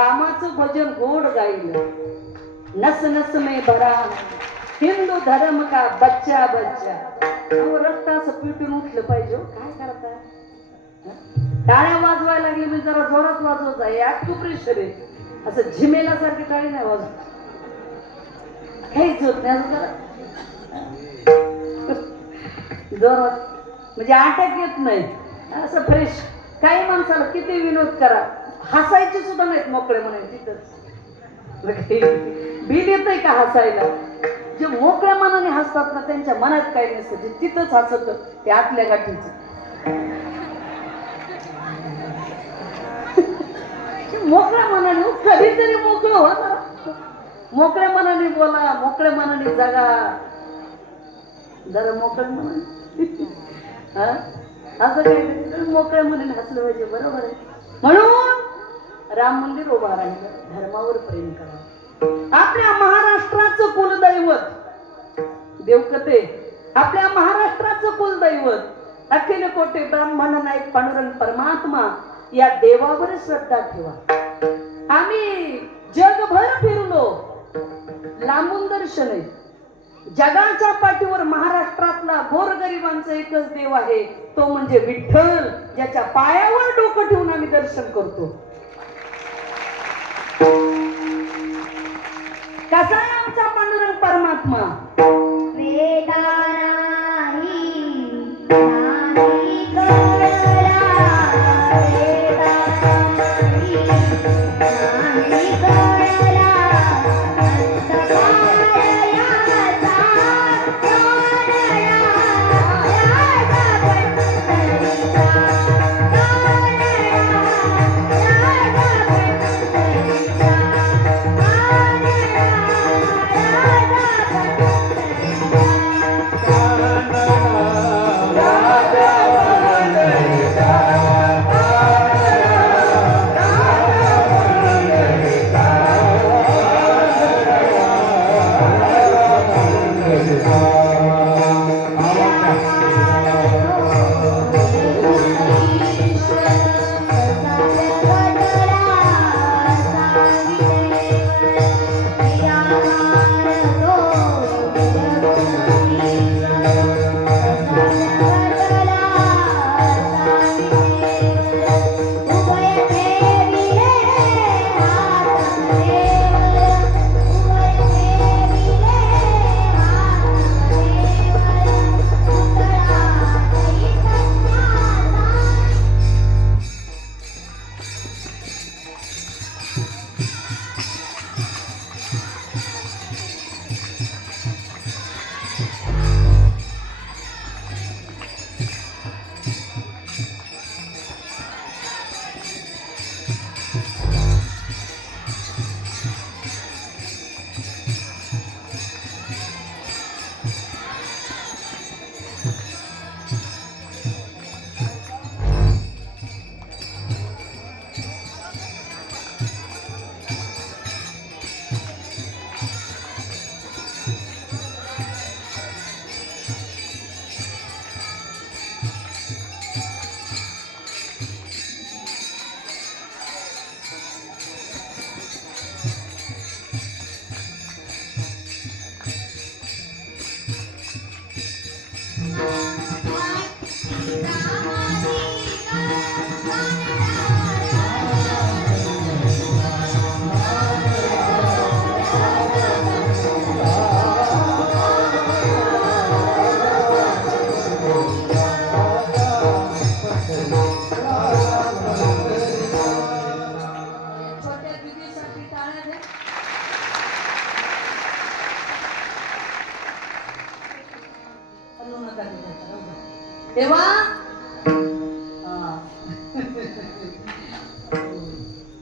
रामाचं भजन गोड गायलं. नस नस में बरा. हिंदू धर्म का बच्चा बच्चा. अहो, रक्त असं पिटून उठलं पाहिजे हो. काय करता? टाळ्या वाजवायला लागले मी जरा जोरात वाजवत आहे ऍक्युप्रेशर आहे. असं झिमेल्यासारखी टाळी नाही वाजवत. काहीच होत नाही जरा. जोरात. म्हणजे अटॅक येत नाही. असं फ्रेश काही माणसाला किती विनोद करा. हसायचे सुद्धा नाहीत मोकळे म्हणे तिथंच. म्हणजे भील येतंय का हसायला? जे मोकळ्या मनाने हसतात ना त्यांच्या मनात काही नसतं. जे तिथंच हसत ते आतल्या गाठीच. मोकळ्या मनाने कधीतरी मोकळं हो ना मोकळ्या मनाने बोला मोकळ्या मनाने जगा. जरा मोकळ्या मनाने. असं काही मोकळ्या मनाने हसलं पाहिजे बरोबर आहे. म्हणून राम मंदिर उभा राहिलं. धर्मावर प्रेम करा. आपल्या महाराष्ट्राचं कुलदैवत. देवकते आपल्या महाराष्ट्राचं कुलदैवत. अखिल कोटे ब्राह्मण नाईक पांडुरंग परमात्मा या देवावर श्रद्धा ठेवा. आम्ही जगभर फिरलो. लांबून दर्शन. आहे जगाच्या पाठीवर महाराष्ट्रातला गोरगरिबांचा एकच देव आहे. तो म्हणजे विठ्ठल ज्याच्या पायावर डोकं ठेवून आम्ही दर्शन करतो. कसा आहे आमचा पांडुरंग परमात्मा? वेदा नाही नाही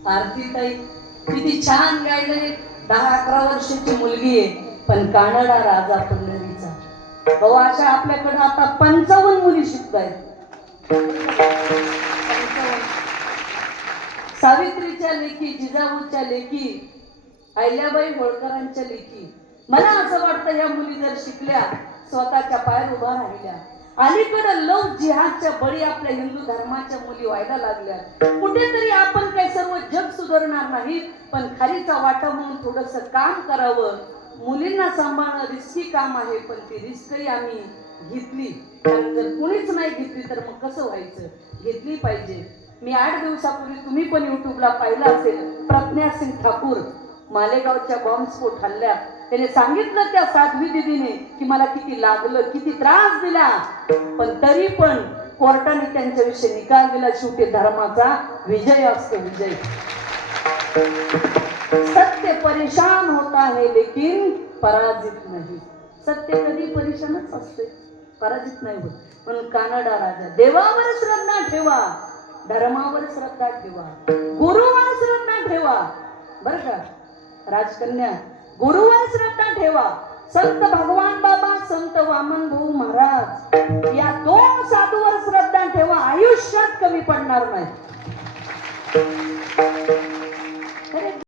आरती ताई किती छान गायलंय. दहा अकरा वर्षाची मुलगी आहे पण कानडा राजा पंढरीचा भाऊ अशा आपल्याकडे आता पंचावन्न मुली शिकतायत. सावित्रीच्या लेखी जिजाऊच्या लेखी अहिल्याबाई होळकरांच्या लेखी. मला असं वाटतं या मुली जर शिकल्या स्वतःच्या पायात उभा राहिल्या अलीकडे लव जिहादच्या बळी आपल्या हिंदू धर्माच्या मुली व्हायला लागल्या. कुठेतरी आपण काही सर्व जग सुधारणार नाही पण खालीचा वाटा म्हणून थोडस काम करावं. मुलींना सांभाळणं रिस्की काम आहे पण ती रिस्कही आम्ही घेतली. जर कुणीच नाही घेतली तर मग कसं व्हायचं? घेतली पाहिजे. मी आठ दिवसापूर्वी तुम्ही पण युट्यूबला पाहिलं असेल प्रज्ञा सिंग ठाकूर मालेगावच्या बॉम्बस्फोट हल्ल्यात. त्याने सांगितलं त्या साध्वी दिदीने की मला किती लागलं किती त्रास दिला. पण तरी पण कोर्टाने त्यांच्याविषयी निकाल दिला. शेवटी धर्माचा विजय असतो विजय. सत्य परेशान होता है लेकिन पराजित नाही. सत्य कधी परेशानच असते. पराजित नाही होत. म्हणून कानडा राजा देवावर श्रद्धा ठेवा. धर्मावर श्रद्धा ठेवा. गुरुवर श्रद्धा ठेवा. बर का? राजकन्या गुरुवर श्रद्धा ठेवा. संत भगवान बाबा संत वामन भाऊ महाराज या दोन साधूवर श्रद्धा ठेवा. आयुष्यात कमी पडणार नाही.